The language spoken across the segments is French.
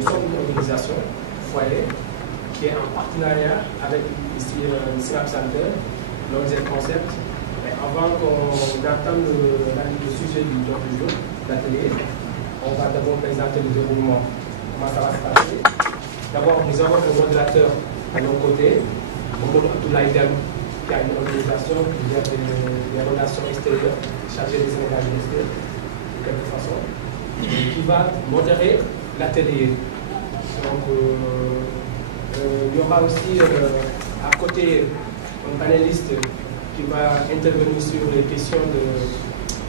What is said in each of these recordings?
nous sommes une organisation, Foyer, qui est en partenariat avec ici SIRAP Center, l'ONG Concept. Et avant qu'on entame le sujet du jour, l'atelier, on va d'abord présenter le déroulement. Comment ça va se passer? D'abord, nous avons un modérateur à nos côtés, Mamadou Abdoulaye Dem, qui a une organisation qui gère des relations extérieures, chargée des Sénégal de l'extérieur, de quelque façon, qui va modérer l'atelier. Donc, il y aura aussi à côté un panéliste qui va intervenir sur les questions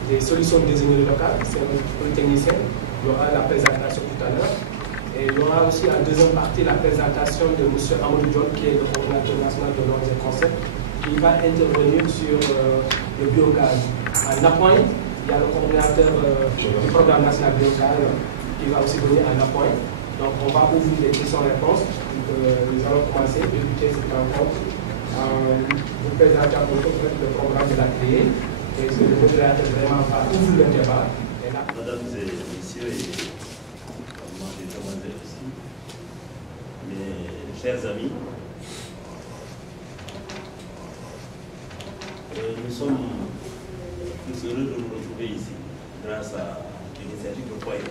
des solutions d'ingénierie locale, c'est un polytechnicien. Il y aura la présentation tout à l'heure. Et il y aura aussi en deuxième partie la présentation de M. Amadou Dione, qui est le coordinateur national de l'ONG Concept, qui va intervenir sur le biogaz. En appoint, il y a le coordinateur du programme national biogaz qui va aussi venir en appoint. Donc on va ouvrir les questions-réponses. Nous allons commencer à débuter cette rencontre en vous présentant le programme de l'atelier. Et c'est le modérateur vraiment va ouvrir le débat. Mesdames et messieurs, et aussi, mes chers amis, nous sommes plus heureux de nous retrouver ici grâce à l'initiative de Foyer.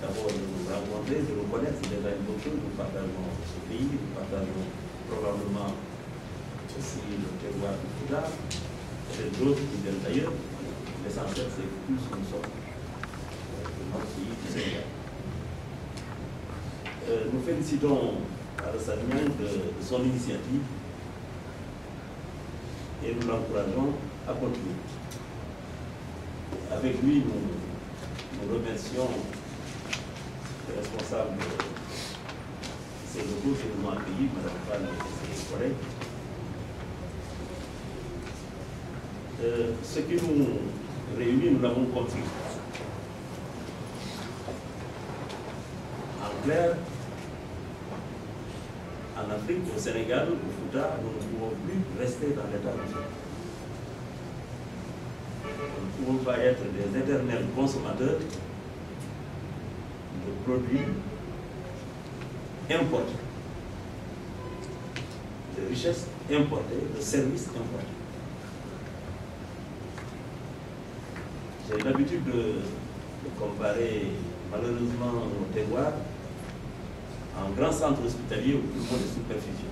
D'abord de nous rencontrer, de nous connaître, c'est déjà une bonne chose. Nous partageons ce pays, nous partageons probablement aussi le terroir du Fouta, et d'autres qui viennent d'ailleurs. L'essentiel, c'est que tous nous sommes notre pays du Sénégal. Nous félicitons Alassane Niang de son initiative et nous l'encourageons à continuer. Avec lui, nous remercions les responsables de ces locaux qui nous ont accueillis, Mme Fall et ses collègues. Ce qui nous réunit, nous l'avons compris. En clair, en Afrique, au Sénégal, au Fouta, nous ne pouvons plus rester dans l'état de fait. Nous ne pouvons pas être des éternels consommateurs de produits importés, de richesses importées, de services importés. J'ai l'habitude de comparer malheureusement nos terroirs à un grand centre hospitalier où tout le monde est sous perfusion.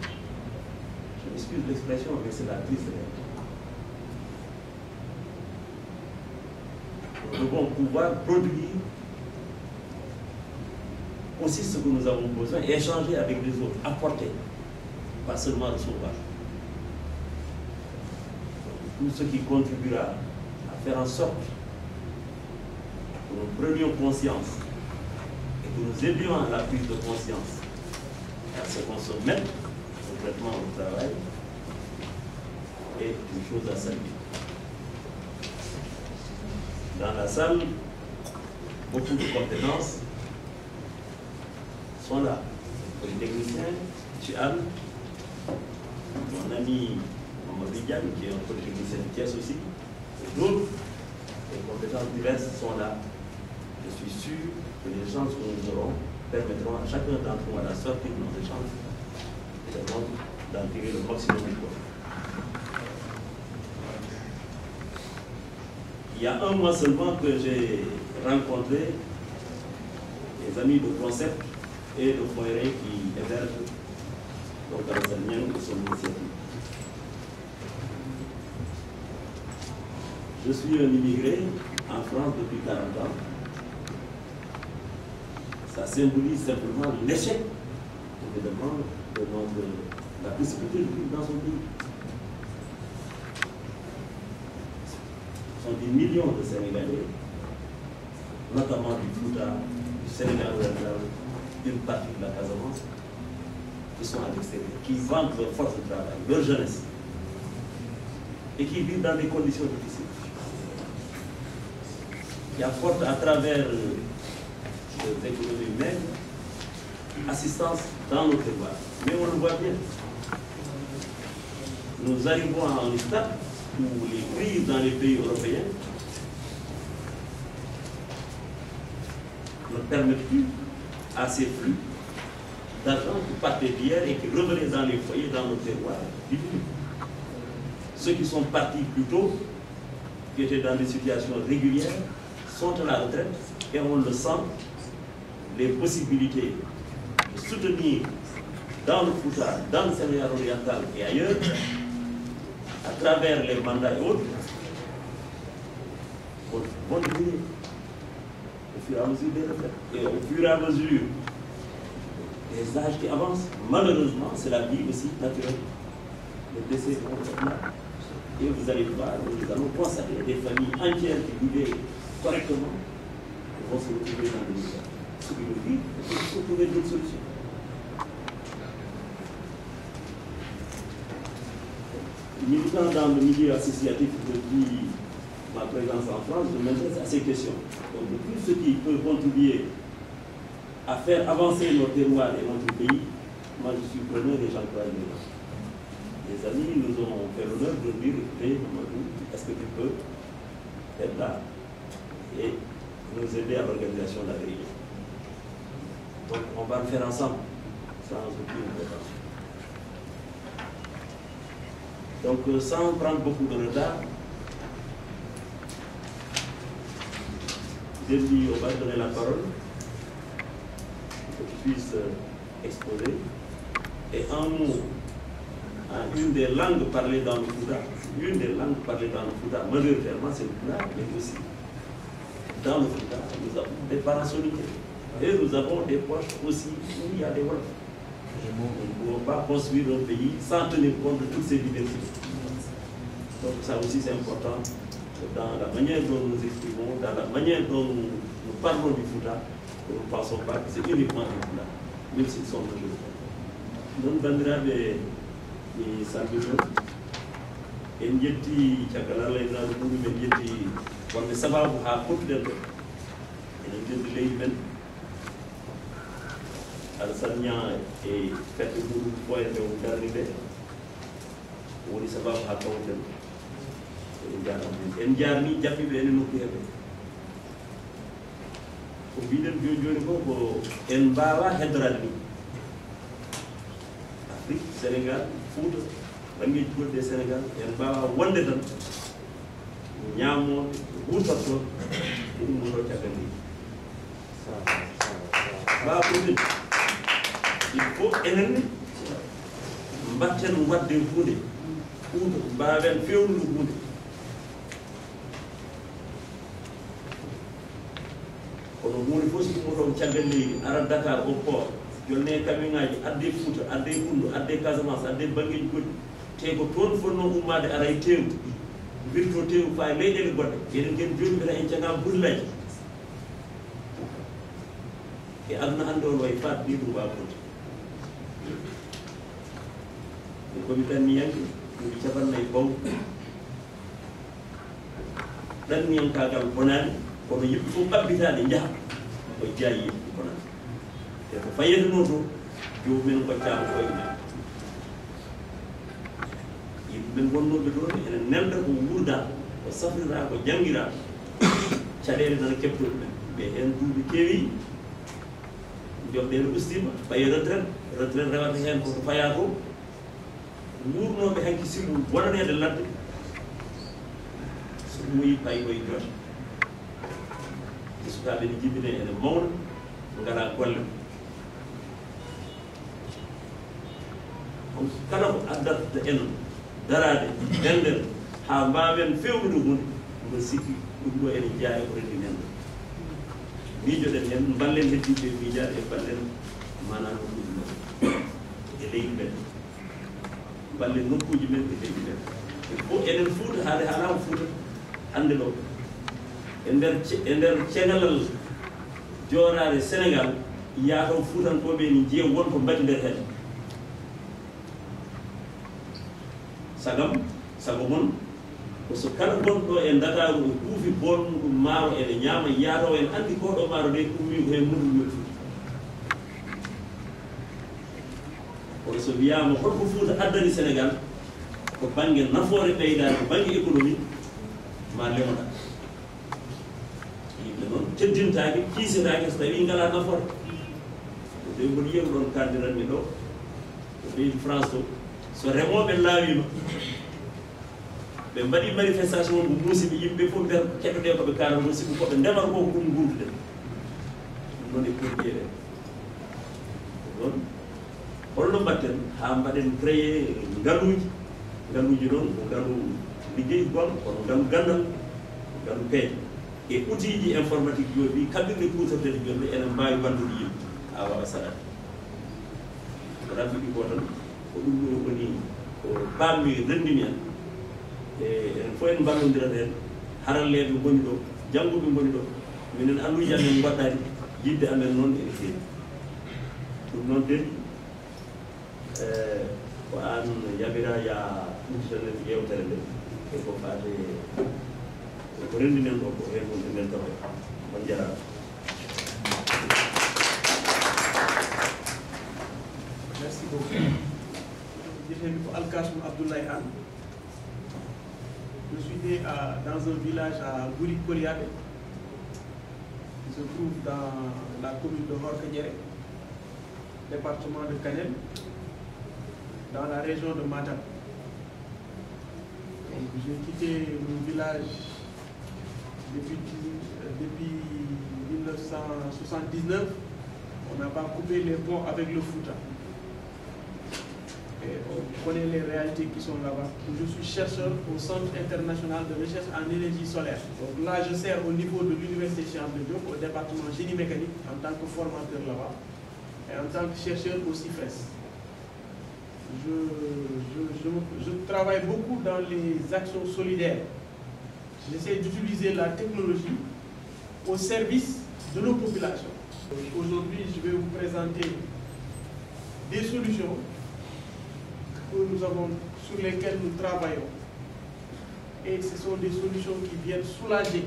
Je m'excuse de l'expression, mais c'est la triste réalité. Nous devons pouvoir produire aussi ce que nous avons besoin et échanger avec les autres, apporter, pas seulement recevoir. Tout ce qui contribuera à faire en sorte que nous prenions conscience et que nous aidions à la prise de conscience à ce qu'on se mette complètement au travail est une chose à saluer. Dans la salle, beaucoup de compétences sont là. Les techniciens, M. Anne, mon ami Mamadou Diane, qui est un polytechnicien de Thiès aussi, et d'autres, les compétences diverses sont là. Je suis sûr que les échanges que nous aurons permettront à chacun d'entre nous, à la sortie de nos échanges, d'en tirer le maximum du corps. Il y a un mois seulement que j'ai rencontré les amis de Concept et de Foyer qui hébergent donc Alassane Niang et son initiative. Je suis un immigré en France depuis 40 ans. Ça symbolise simplement l'échec de développement de la possibilité de vivre dans son pays. Ce sont des millions de Sénégalais, notamment du Fouta, du Sénégal oriental, d'une partie de la Casamance, qui sont à l'extérieur, qui vendent leur force de travail, leur jeunesse, et qui vivent dans des conditions difficiles, qui apportent à travers les économies humaines assistance dans nos terroirs. Mais on le voit bien. Nous arrivons à un stade où les crises dans les pays européens ne permettent plus à ces flux d'argent qui partaient d'hier et qui revenaient dans les foyers, dans nos terroirs. Ceux qui sont partis plus tôt, qui étaient dans des situations régulières, sont à la retraite et on le sent, les possibilités de soutenir dans le Fouta, dans le Sénégal oriental et ailleurs, à travers les mandats et autres, vont diminuer au fur et à mesure des retraites. Et au fur et à mesure des âges qui avancent, malheureusement, c'est la vie aussi naturelle. Les décès vont être là. Et vous allez voir, nous allons constater des familles entières qui vivaient correctement vont se retrouver dans des misères. Ceux qui le vivent, il faut trouver d'autres solutions. Militant dans le milieu associatif depuis ma présence en France, je m'intéresse à ces questions. Donc, de tout ce qui peut contribuer à faire avancer nos terroirs et notre pays, moi je suis preneur et j'encourage les gens. Les amis nous ont fait l'honneur de dire, écoutez, Mamadou, est-ce que tu peux être là et nous aider à l'organisation de la réunion? Donc on va le faire ensemble, sans aucune importance. Donc sans prendre beaucoup de retard, j'ai dit, on va donner la parole pour que tu puisses exposer. Et un mot, une des langues parlées dans le Fouta, majoritairement c'est le Fouta, mais aussi dans le Fouta, nous avons des parents solitaires. Et nous avons des poches aussi où il y a des Wolofs. Nous ne pouvons pas construire un pays sans tenir compte de toutes ces diversités. Donc ça aussi c'est important dans la manière dont nous exprimons, dans la manière dont nous parlons du Fouta. Nous ne pensons pas que c'est uniquement du Fouta, même s'ils sont majoritaires. Nous bandiraɓe mi salmito en jetti caggal Allah e naaru muɗum en jetti wonde sababu ha pottuɗen ɗo enen dendi leydi men Alassane Niang e fedde muɗum ɓoyde o darni nde woni sababu ha kawten eɗen jarani en jarni jaɓɓiɓe ene nokku heɓe ko mbiɗen joni joni ko ko en mbawa heddorade ni Afrique Sénégal Fouta banggueji goɗɗi e Sénégal en mbawa wonde tan ñamoɓe wurtatto ɗum ɗo caggal ndi mbawa ɗumen il faut enenne mbatten wadde hunde Fouta mbawen fewnude hunde kono hunde fof so ɗummoton caggal leydi ara Dakar au port jonne camion-ngaji adde Fouta adde Bundu adde Casamance adde banggueji goɗɗi te ko toon fonno ummade ara e tewu wirto tewu fa e leyɗele goɗɗe eɗen ken joni mbiɗa en cagam burlaji e aduna hannde on way fat ni ɗum mbawa fonti e komi ɗanniyanke ɗuɗi capannayyi baw ɗanniyankagal bonani kono yimɓe fof ɓabbitade jaaha ko jaayi yimɓe bonani e ko fayeteno to jomumen koccama koye men yimɓe men wonnoɓe ɗo enen nelda ko wurda ko safrira ko jangguira caɗele nana kebtoɗe men mais hen duuɓi keewi joɓɗe no ustima ɓaye retraite rewata hen koko faya ko wurnoɓe hanki sibu wonanede ladde so ɗumoyi payi koye joote sukaɓe ne jibine ene mawna ngala golle on kala ko addata en darade denden ha mbawen fewnude hunde mbiɗa sikki ɗum ɗo ene jeeya ko rendi men miijoɗen hen ballen heddiɓe miijade e ballen mana nokkuji men e leydi men ballen nokkuji men e leydi men fof enen Fouta haade haalama Fouta hande ɗo e nder cegalal jorare Sénégal yataw Fuutankoɓe ni jeeya wonko mbaɗi nder hen sago mon ko so kala gonɗo e Dakaru o huufi bol muɗum maaro ene ñaama yataw en andi koɗo maaro nde ummi ko hen muɗum yoɗi kono so wiyama holko Fouta addani Sénégal ko banggue nafoore ɓeydade ko banggue économie ma lemoɗa yimɓe noon teddintaake kiisetaake so tawi ngala nafoore de mboɗo yiya ɗon kaldiranmi ɗo to leydi France to so remoɓe laawima ɓe mbaɗi manifestation ko muusiɓe yimɓe fof nder keɗoɗe koɓe kaala ɗo sibu koɓe ndemata ko ko ɗum gurduɗen ɗum noon e pour ƴeewen ɗon holno mbatten haa mbaɗen créé ngaluuji noon ko ngalu liggey gol kono ngalu gandal ngalu peeje e outil ji informatique joni ɗi kamɓirɗe kutortede joni enen mbawi wallude yimɓe ha wawa saɗade ko rafiɗi ko tan ko ɗum ɗo woni ko pammi renndimi en e enen fof en mballodirat hen haralleɓe goni ɗo jannguɓe goni ɗo minen alluji amen mbaɗɗani yidde amen noon ene feewi ɗum noon den ko an yamira ya udditanen yewtere nde e ko faate ko renndinen ɗo ko hen wonde men tawe on jarama. Merci beaucoup. Je suis Al-Kassoum Abdoulaye Anne. Je suis né dans un village à Gourik Koliabe, qui se trouve dans la commune de Horkadiéré, département de Kanel, dans la région de Matam. J'ai quitté mon village depuis 1979. On n'a pas coupé les ponts avec le Fouta. Et on connaît les réalités qui sont là-bas. Je suis chercheur au Centre international de recherche en énergie solaire. Donc là, je sers au niveau de l'Université Cheikh Anta Diop, au département génie mécanique, en tant que formateur là-bas, et en tant que chercheur au CIFRES. Je travaille beaucoup dans les actions solidaires. J'essaie d'utiliser la technologie au service de nos populations. Aujourd'hui, je vais vous présenter des solutions que nous avons, sur lesquelles nous travaillons. Et ce sont des solutions qui viennent soulager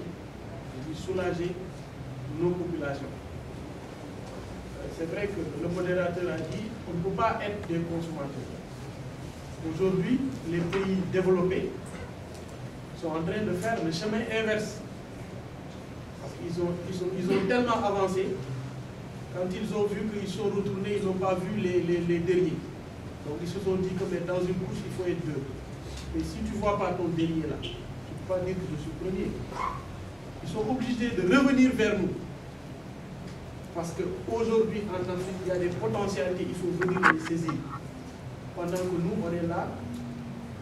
nos populations. C'est vrai que le modérateur a dit qu'on ne peut pas être des consommateurs. Aujourd'hui, les pays développés sont en train de faire le chemin inverse. Parce qu'ils ont tellement avancé, quand ils ont vu qu'ils sont retournés, ils n'ont pas vu les derniers. Donc ils se sont dit que mais dans une couche, il faut être deux. Mais si tu ne vois pas ton dernier là, tu ne peux pas dire que je suis premier. Ils sont obligés de revenir vers nous. Parce qu'aujourd'hui, en Afrique, il y a des potentialités, il faut venir les saisir. Pendant que nous, on est là,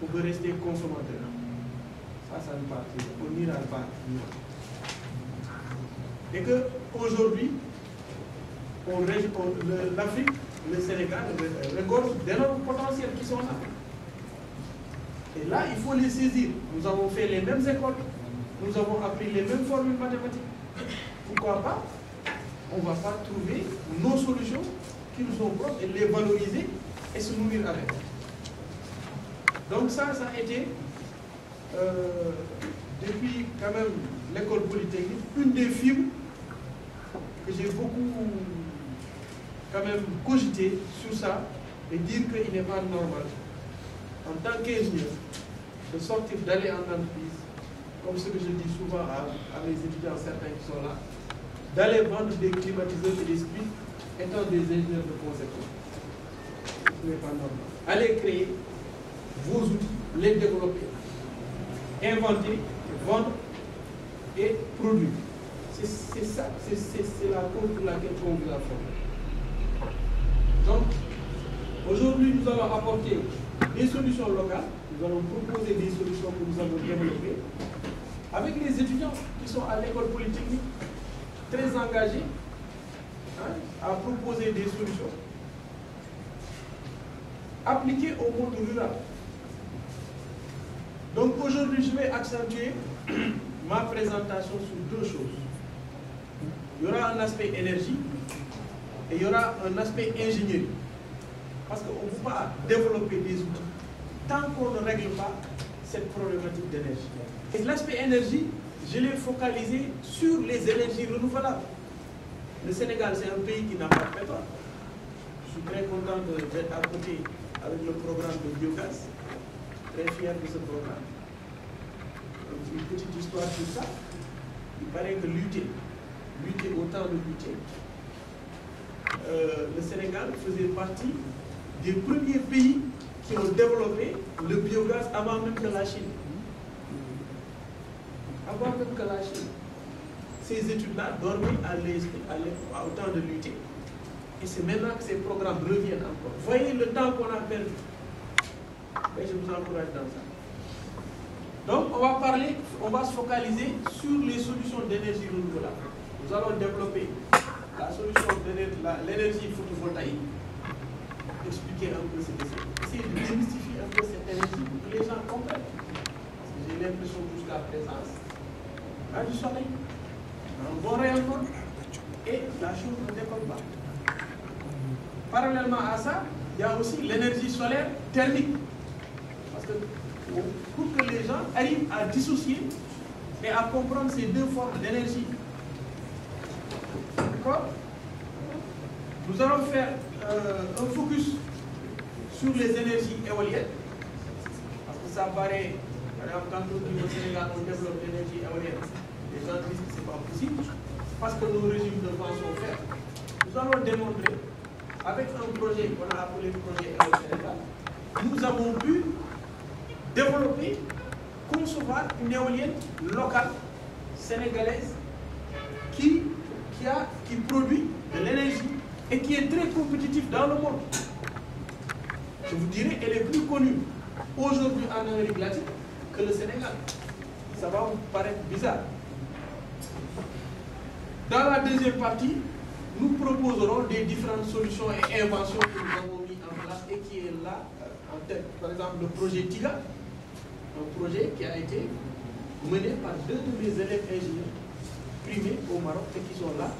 on veut rester consommateur. Ça ne part pas. On n'ira pas. Et qu'aujourd'hui, l'Afrique, le Sénégal, regorge d'énormes potentiels qui sont là. Et là, il faut les saisir. Nous avons fait les mêmes écoles, nous avons appris les mêmes formules mathématiques. Pourquoi pas? On ne va pas trouver nos solutions qui nous sont propres et les valoriser et se nourrir avec. Donc ça a été, depuis quand même l'école polytechnique, une des fibres que j'ai beaucoup quand même cogité sur ça et dire qu'il n'est pas normal, en tant qu'ingénieur, de sortir, d'aller en entreprise, comme ce que je dis souvent à mes étudiants, certains qui sont là, d'aller vendre des climatiseurs et des splits étant des ingénieurs de conception. Ce n'est pas normal. Allez créer vos outils, les développer, inventer, vendre et produire. C'est ça, c'est la cause pour laquelle on vous a formé. Donc, aujourd'hui, nous allons apporter des solutions locales, nous allons proposer des solutions que nous avons développées avec les étudiants qui sont à l'école polytechnique, très engagés à proposer des solutions appliquées au monde rural. Donc aujourd'hui, je vais accentuer ma présentation sur deux choses. Il y aura un aspect énergie et il y aura un aspect ingénierie. Parce qu'on ne peut pas développer des outils tant qu'on ne règle pas cette problématique d'énergie. Et l'aspect énergie, je l'ai focalisé sur les énergies renouvelables. Le Sénégal, c'est un pays qui n'a pas de pétrole. Je suis très content d'être à côté avec le programme de biogaz. Très fier de ce programme. Donc, une petite histoire sur ça. Il paraît que l'UT, lutter autant de lutter, le Sénégal faisait partie des premiers pays qui ont développé le biogaz avant même que la Chine. Avant même que la Chine. Ces études-là dormaient à autant de lutter. Et c'est maintenant que ces programmes reviennent encore. Voyez le temps qu'on a perdu. Et je vous encourage dans ça. Donc, on va se focaliser sur les solutions d'énergie renouvelable. Nous allons développer la solution de l'énergie photovoltaïque. Expliquer un peu ce que c'est. Essayer de démystifier un peu cette énergie pour que les gens comprennent. Parce que j'ai l'impression jusqu'à présent, il y a du soleil, un bon rayonnement, et la chose ne décolle pas. Parallèlement à ça, il y a aussi l'énergie solaire thermique. Parce que pour que les gens arrivent à dissocier et à comprendre ces deux formes d'énergie. D'accord? Nous allons faire un focus sur les énergies éoliennes. Parce que ça paraît, par exemple, quand on dit au Sénégal, on développe l'énergie éolienne, les gens disent que ce n'est pas possible, parce que nos régimes de vent sont faibles. Nous allons démontrer, avec un projet qu'on a appelé le projet Éolien Sénégal, nous avons pu développer, concevoir une éolienne locale sénégalaise qui produit de l'énergie et qui est très compétitive dans le monde. Je vous dirais, elle est plus connue aujourd'hui en Amérique latine que le Sénégal. Ça va vous paraître bizarre. Dans la deuxième partie, nous proposerons des différentes solutions et inventions que nous avons mis en place et qui est là en tête. Par exemple, le projet TIGA, un projet qui a été mené par deux de mes élèves ingénieurs primés au Maroc et qui sont là,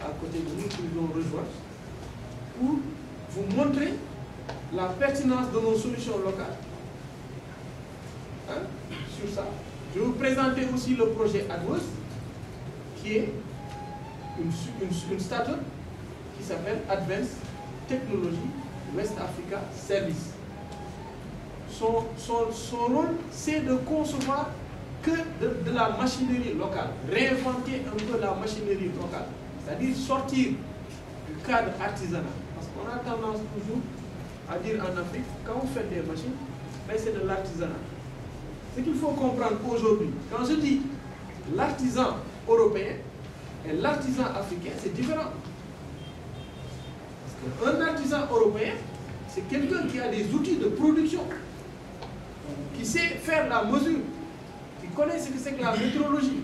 à côté de nous, qui nous ont rejoints, pour vous montrer la pertinence de nos solutions locales. Hein, sur ça. Je vais vous présenter aussi le projet ADWOS, qui est une start-up qui s'appelle Advanced Technology West Africa Service. Son rôle, c'est de concevoir que de la machinerie locale, réinventer un peu la machinerie locale, c'est-à-dire sortir du cadre artisanal. Parce qu'on a tendance toujours à dire en Afrique, quand vous faites des machines, ben c'est de l'artisanat. Ce qu'il faut comprendre aujourd'hui, quand je dis l'artisan européen et l'artisan africain, c'est différent. Parce qu'un artisan européen, c'est quelqu'un qui a des outils de production, qui sait faire la mesure, qui connaît ce que c'est que la métrologie.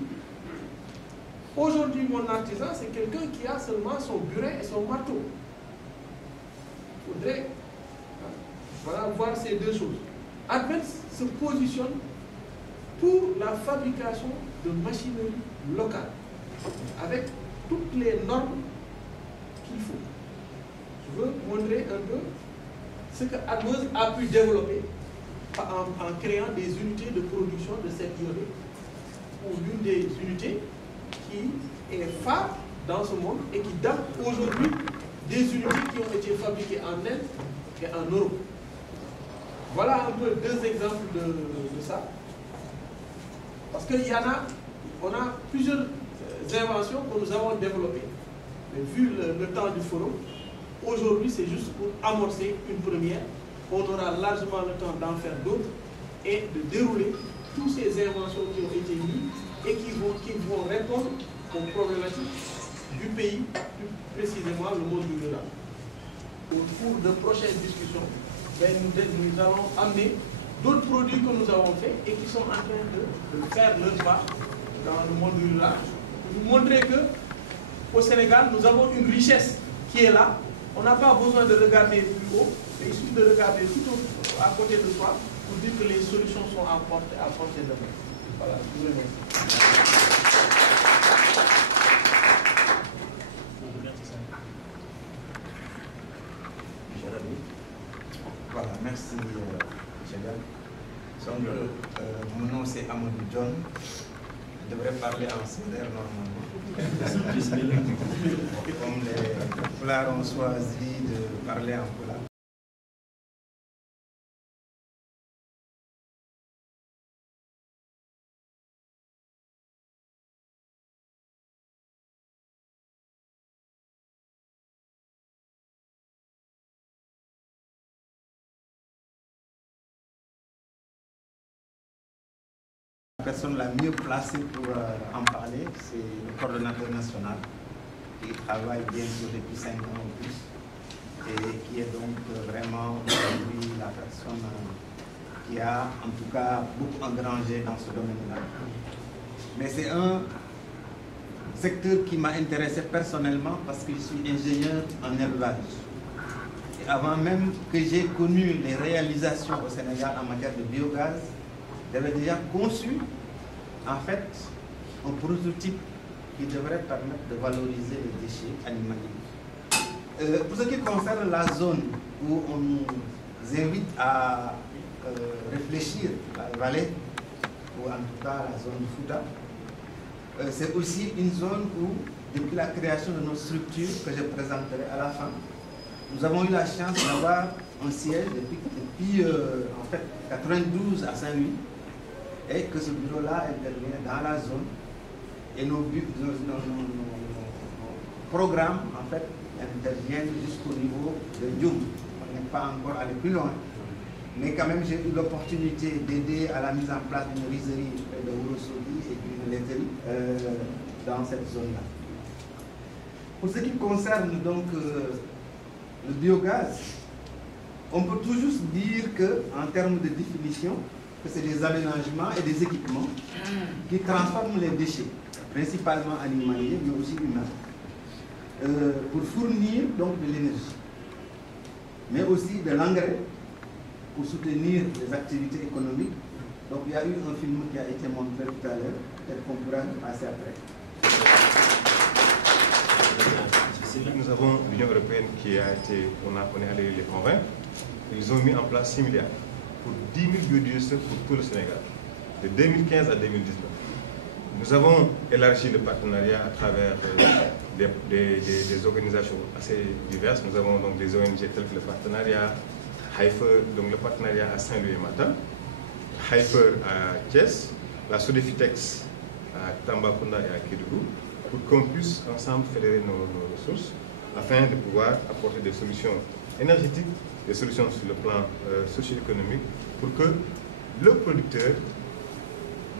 Aujourd'hui, mon artisan, c'est quelqu'un qui a seulement son burin et son marteau. Il faudrait voir ces deux choses. Advance se positionne pour la fabrication de machinerie locale, avec toutes les normes qu'il faut. Je veux montrer un peu ce que Advance a pu développer en créant des unités de production de cette iodée, ou l'une des unités qui est phare dans ce monde et qui date aujourd'hui des unités qui ont été fabriquées en Inde et en Europe. Voilà un peu deux exemples de ça. Parce qu'il y en a, on a plusieurs inventions que nous avons développées. Mais vu le temps du forum, aujourd'hui c'est juste pour amorcer une première. On aura largement le temps d'en faire d'autres et de dérouler toutes ces inventions qui ont été mises et qui vont répondre aux problématiques du pays, plus précisément le monde rural. Au cours de prochaines discussions, nous allons amener d'autres produits que nous avons faits et qui sont en train de faire leur part dans le monde rural. Pour vous montrer qu'au Sénégal, nous avons une richesse qui est là. On n'a pas besoin de regarder plus haut, mais il suffit de regarder tout à côté de soi pour dire que les solutions sont à portée de main. Voilà, je vous remercie. Voilà, merci Général. Donc, mon nom c'est Amadou John. Je devrais parler en sévère normalement. Comme les Pulaars ont choisi de parler en Pulaar. personne la mieux placée pour en parler, c'est le coordonnateur national qui travaille bien sûr depuis 5 ans ou plus et qui est donc vraiment aujourd'hui la personne qui a en tout cas beaucoup engrangé dans ce domaine-là. Mais c'est un secteur qui m'a intéressé personnellement parce que je suis ingénieur en élevage. Et avant même que j'ai connu les réalisations au Sénégal en matière de biogaz, j'avais déjà conçu en fait un prototype qui devrait permettre de valoriser les déchets animaliers. Pour ce qui concerne la zone où on nous invite à réfléchir, la vallée, ou en tout cas la zone Fouta, c'est aussi une zone où, depuis la création de nos structures, que je présenterai à la fin, nous avons eu la chance d'avoir un siège depuis en fait 92 à Saint-Louis, et que ce bureau-là intervient dans la zone, et nos programmes en fait interviennent jusqu'au niveau de Dioum. On n'est pas encore allé plus loin. Mais quand même, j'ai eu l'opportunité d'aider à la mise en place d'une rizerie près de Ourossogui et d'une laiterie dans cette zone-là. Pour ce qui concerne donc le biogaz, on peut tout juste dire qu'en termes de définition, que c'est des aménagements et des équipements qui transforment les déchets, principalement animaliers, mais aussi humains, pour fournir donc de l'énergie, mais aussi de l'engrais, pour soutenir les activités économiques. Donc il y a eu un film qui a été montré tout à l'heure, peut-être qu'on pourra passer après. Nous avons l'Union européenne qui a été, on est allé les convaincre, ils ont mis en place 6 milliards pour 10 000 biodigesteur pour tout le Sénégal, de 2015 à 2019. Nous avons élargi le partenariat à travers des organisations assez diverses. Nous avons donc des ONG telles que le partenariat Haifer, donc le partenariat à Saint-Louis et Matam, Haifer à Thiès, la Sodefitex à Tambacounda et à Kédougou, pour qu'on puisse ensemble fédérer nos ressources afin de pouvoir apporter des solutions énergétiques, des solutions sur le plan socio-économique, pour que le producteur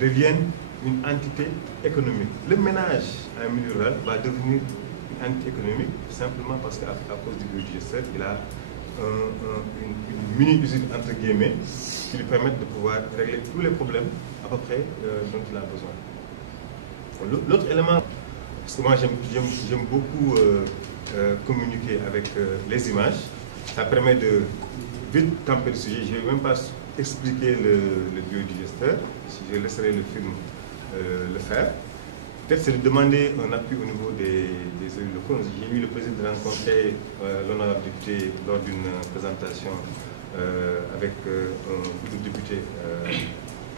devienne une entité économique. Le ménage en milieu rural va devenir une entité économique simplement parce qu'à cause du biodigesteur, il a une mini-usine entre guillemets qui lui permettent de pouvoir régler tous les problèmes à peu près dont il a besoin. L'autre élément, parce que moi j'aime beaucoup communiquer avec les images, ça permet de vite camper le sujet. Je ne vais même pas expliquer le biodigesteur, si je laisserai le film le faire. Peut-être c'est de demander un appui au niveau des élus locaux. J'ai eu le plaisir de rencontrer l'honorable député lors d'une présentation avec un député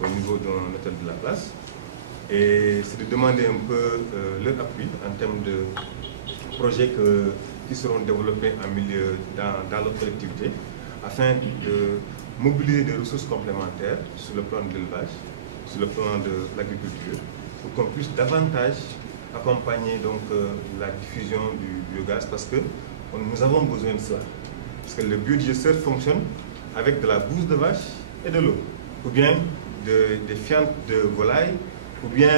au niveau d'un hôtel de la place. Et c'est de demander un peu leur appui en termes de projets qui seront développés en milieu dans leur collectivité afin de mobiliser des ressources complémentaires sur le plan de l'élevage, sur le plan de l'agriculture, pour qu'on puisse davantage accompagner donc, la diffusion du biogaz parce que nous avons besoin de cela. Parce que le biodigesteur fonctionne avec de la bouse de vache et de l'eau, ou bien des fientes de volaille, ou bien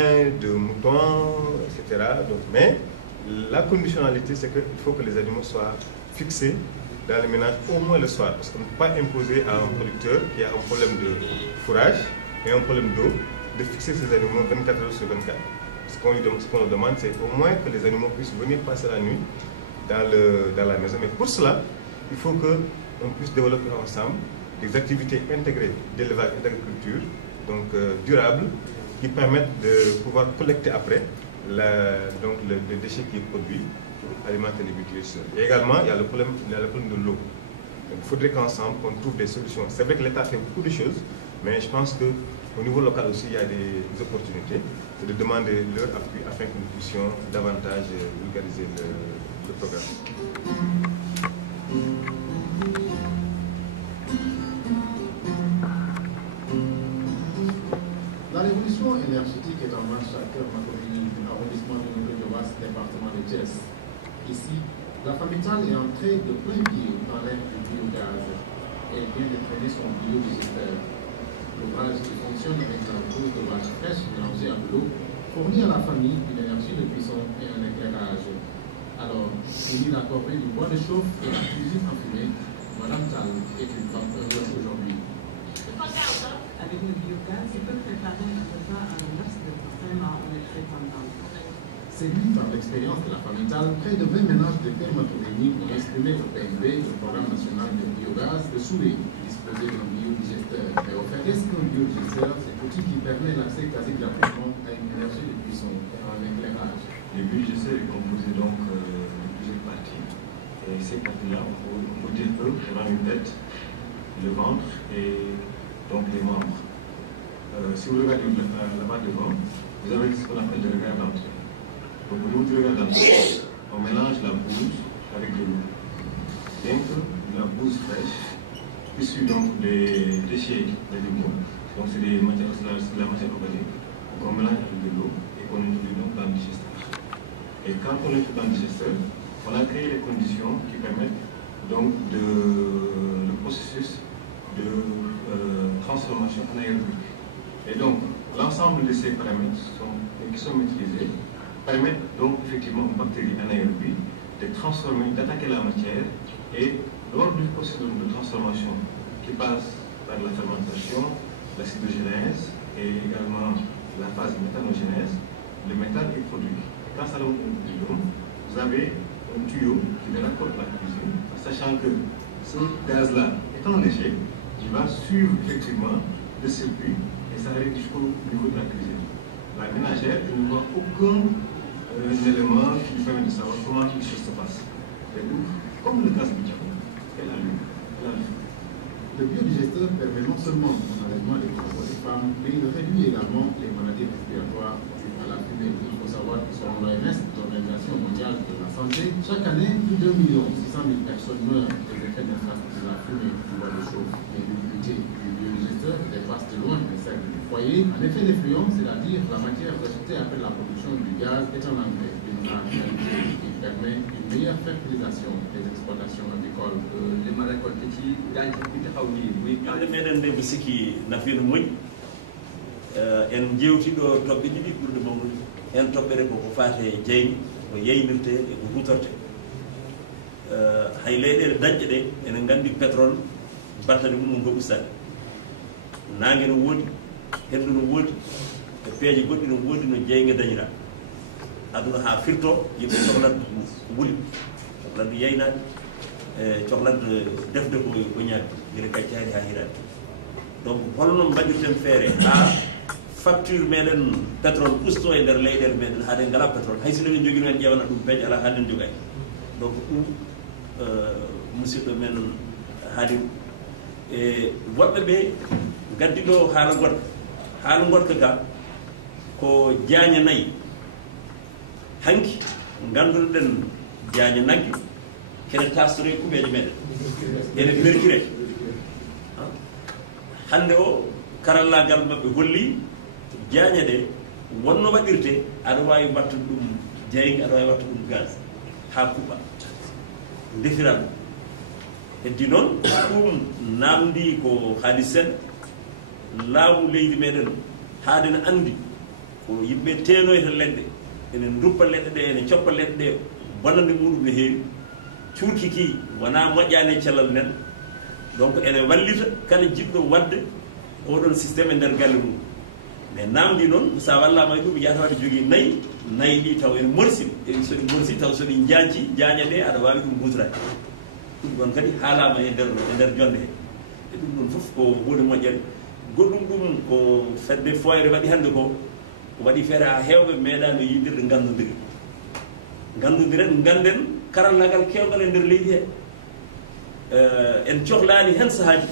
de moutons, etc. Donc, mais la conditionnalité, c'est qu'il faut que les animaux soient fixés dans les ménages au moins le soir. Parce qu'on ne peut pas imposer à un producteur qui a un problème de fourrage et un problème d'eau de fixer ces animaux 24 heures sur 24. Ce qu'on nous demande, c'est au moins que les animaux puissent venir passer la nuit dans la maison. Mais pour cela, il faut qu'on puisse développer ensemble des activités intégrées d'élevage et d'agriculture, donc durables, qui permettent de pouvoir collecter après le déchet qui est produit pour alimenter les biodigestions. Et également, il y a le problème de l'eau. Donc il faudrait qu'ensemble, qu'on trouve des solutions. C'est vrai que l'État fait beaucoup de choses, mais je pense qu'au niveau local aussi, il y a des opportunités. C'est de demander leur appui afin que nous puissions davantage vulgariser le programme. La révolution énergétique est en marche à cœur de l'arrondissement de Nouvelle-Jovas, département de Thiès. Ici, la Famitale est entrée de plein pied dans l'ère du biogaz. Elle vient de traîner son biodigesteur. L'ouvrage qui fonctionne avec la bouse de vache fraîche mélangée à de l'eau fournit à la famille une énergie de cuisson et un éclairage. Alors, fini la corvée du bois de chauffe et la cuisine enfumée, Madame Tal est une femme heureuse aujourd'hui. Avec le biogaz, il peut préparer un repas à un laps de temps vraiment très pendant. Séduit par l'expérience de la famille Tal, près de 20 ménages de Terre-Matorini ont exprimé au PNB, le Programme national de biogaz, de Soulé, disposer d'un biodigesteur. Mais au fait, est-ce qu'un biodigesteur, c'est l'outil qui permet l'accès quasi gratuitement à une énergie de cuisson et à un éclairage? Le biodigesteur est composé donc de plusieurs parties. Et ces parties-là, on peut dire que on a une tête, le ventre et donc les membres. Si vous regardez là-bas devant, vous avez ce qu'on appelle le regard d'entrée. Donc au niveau du regard d'entrée, on mélange la bouse avec de l'eau. Donc la bouse fraîche, issue donc des déchets d'animaux, donc c'est de la matière organique, qu'on mélange avec de l'eau et qu'on introduit donc dans le digesteur. Et quand on est dans le digesteur, on a créé les conditions qui permettent donc le processus de transformation anaérobique. Et donc, l'ensemble de ces paramètres qui sont maîtrisés permettent donc effectivement aux bactéries anaérobiques de transformer, d'attaquer la matière et lors du processus de transformation qui passe par la fermentation, l'acidogénèse et également la phase méthanogénèse, le méthane est produit. Et quand ça vous avez un tuyau qui le raccorde à la cuisine, sachant que ce gaz-là est un déchet, il va suivre effectivement le circuit et ça arrive jusqu'au niveau de la cuisine. La ménagère ne voit aucun élément qui lui permet de savoir comment les choses se passent. Et donc, comme le gaz bitume, elle allume. Le biodigesteur permet non seulement l'enlèvement des travaux des femmes, mais il réduit également les maladies respiratoires dues à la fumée. Il faut savoir que selon l'OMS, l'Organisation mondiale de la santé, chaque année, plus de 2 600 000 personnes meurent des effets néfastes de la fumée du bois de chauffe. Et l'utilité du biodigesteur dépasse de loin les cercles du foyer. En effet, l'effluent, c'est-à-dire la matière rejetée après la production du gaz, est un engrais d'une grande qualité qui permet une meilleure fertilisation des exploitations agricoles. meɗen nde mi sikki nafiino moƴƴi en jewtiɗo toɓɓe ɗiɗi ɓurɗe mawnude en toɓɓere koko faate jeyni ko yeynirte e ko hutorte hay leyɗele daƴƴe ɗe enen nganndi pétrole battane mum ngo ustade nangue no woodi hendu no woodi e peeje goɗɗi no woodi no jeyge dañira aduna ha firto yimɓe cohlatde wuli cohlatde yeynade cohlatde defde ko ñaabi guila kaccari ha hirade donc holno mbaɗirten feere ha facture meɗen pétrole usto e nder leyɗele meɗen haade ngala pétrole hay sino ɓe jogui men ƴewana ɗum peeje ala haaden jogani donc ɗum musidɗo men haalim e woɓɓe ɓe gaddiɗo haala gotka ka ko jaaña nayyi hanki ganduɗoɗen jaaña nagge kene tastore kuɓeje meɗen ene perkire hande o karallagal mabɓe holli jaaña ɗe wonno waɗirte aɗa wawi watta ɗum jeyge aɗa wawi watta ɗum gaz ha kuɓɓa defiral heddi noon ɗum namdi ko haali seeɗa laamu leydi meɗen haadena andi ko yimɓe tenoyta leɗɗe ene duppa leɗɗe ɗe ene coppa leɗɗe ɗe bonnande muɗum ne heewi cuurki ki wona moƴƴani e cellal nen donc ene wallita kala jiɗɗo wadde oɗon systéme e nder galle mum mais namdi noon sa wallama e ɗum yiyata waɗa jogui nayyi ɗi taw ene morsi soɗi morsi taw soɗi jaanci jaaña ɗe aɗa wawi ɗum hutorade ɗum ɗon kadi haalama e nder jonde he e ɗum ɗon foof ko hunde moƴƴere goɗɗum ɗum ko fedde foyre waɗi hannde ko waɗi feere ha heewɓe meeɗano yiidirde gandodiren ganden karallagal kewgal e nder leydi he en cohlani hen sahaji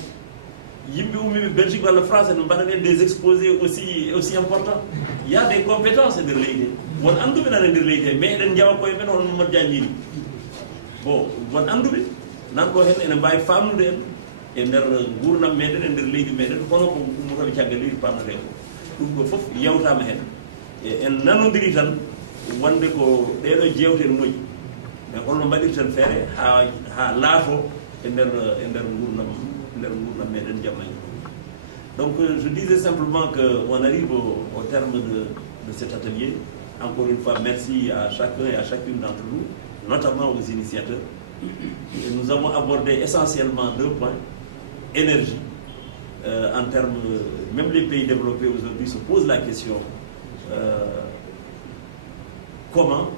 yimɓe ummiɓe Belgique walla France ne mbaɗanen des exposés aussi important il y a des compétences e nder leydi he won anduɓe nan e nder leydi he mais eɗen jawa koye men hono Mamadou Diagne bon won anduɓe nan ɗo hen ene mbawi famnude en e nder gurdam meɗen e nder leydi meɗen hono ko ummotoɓe caggal leydi pamnate ko ɗum ɗo foof yawtama hen en nanodiri tan wonde ko ɗeɗo jewte ne moƴƴi mais holno mbaɗirten feere ha laato e nder gurdam meɗen jamma Donc je disais simplement qu'on arrive au terme de cet atelier. Encore une fois, merci à chacun et à chacune d'entre nous, notamment aux initiateurs. Et nous avons abordé essentiellement 2 points. Énergie, en termes, même les pays développés aujourd'hui se posent la question comment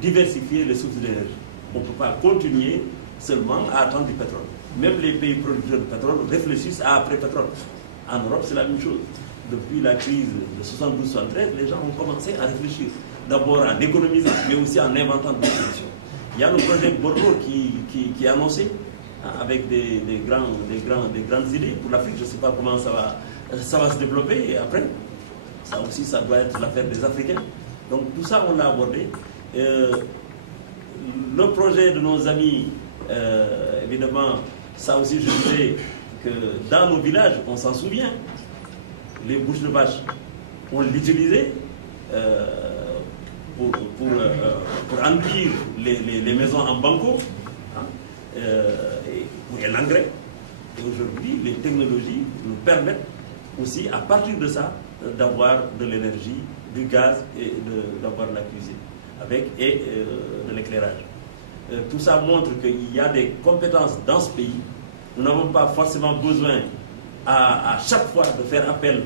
diversifier les sources d'énergie. On ne peut pas continuer seulement à attendre du pétrole. Même les pays producteurs de pétrole réfléchissent à après-pétrole. En Europe, c'est la même chose. Depuis la crise de 72-73, les gens ont commencé à réfléchir. D'abord en économisant, mais aussi en inventant des solutions. Il y a le projet Bordeaux qui est annoncé avec des grandes idées. Pour l'Afrique, je ne sais pas comment ça va se développer. Et après, ça aussi, ça doit être l'affaire des Africains. Donc tout ça, on l'a abordé. Le projet de nos amis, évidemment, ça aussi, je dirais que dans nos villages, on s'en souvient, les bouches de vache, on l'utilisait pour remplir les maisons en banco, hein, et l'engrais. Et aujourd'hui, les technologies nous permettent aussi, à partir de ça, d'avoir de l'énergie, du gaz et d'avoir de la cuisine et de l'éclairage. Tout ça montre qu'il y a des compétences dans ce pays. Nous n'avons pas forcément besoin à chaque fois de faire appel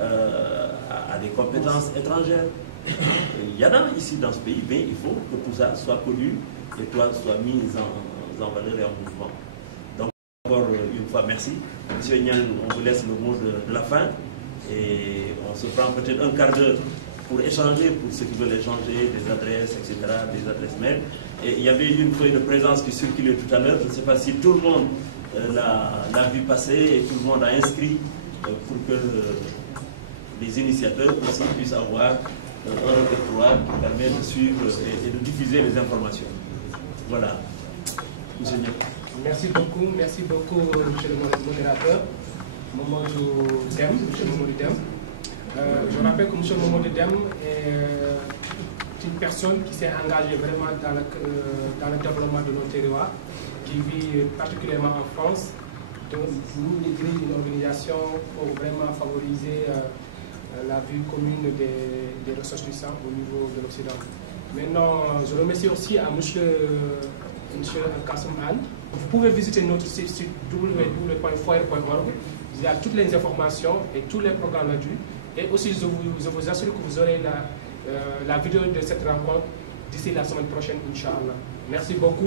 à des compétences étrangères. Il y en a ici dans ce pays, mais il faut que tout ça soit connu et soit mis en valeur et en mouvement. Donc, encore une fois, merci. Monsieur Niang, on vous laisse le mot de la fin et on se prend peut-être un quart d'heure pour échanger, pour ceux qui veulent échanger, des adresses, etc., des adresses mail. Et il y avait une feuille de présence qui circulait tout à l'heure. Je ne sais pas si tout le monde l'a vu passer et tout le monde a inscrit pour que les initiateurs aussi puissent avoir un répertoire qui permet de suivre et de diffuser les informations. Voilà. Monsieur Niang. Merci beaucoup, monsieur le modérateur, Mamadou Dem, monsieur Mamadou Dem. Je rappelle que M. Mamadou Dem est une personne qui s'est engagée vraiment dans le développement de nos territoires, qui vit particulièrement en France. Donc, nous, il dirige une organisation pour vraiment favoriser la vue commune des ressortissants au niveau de l'Occident. Maintenant, je remercie aussi à M. Kassoum Anne. Vous pouvez visiter notre site www.foyer.org. Il y a toutes les informations et tous les programmes là-dessus. Et aussi, je vous assure que vous aurez la vidéo de cette rencontre d'ici la semaine prochaine, Inch'Allah. Merci beaucoup.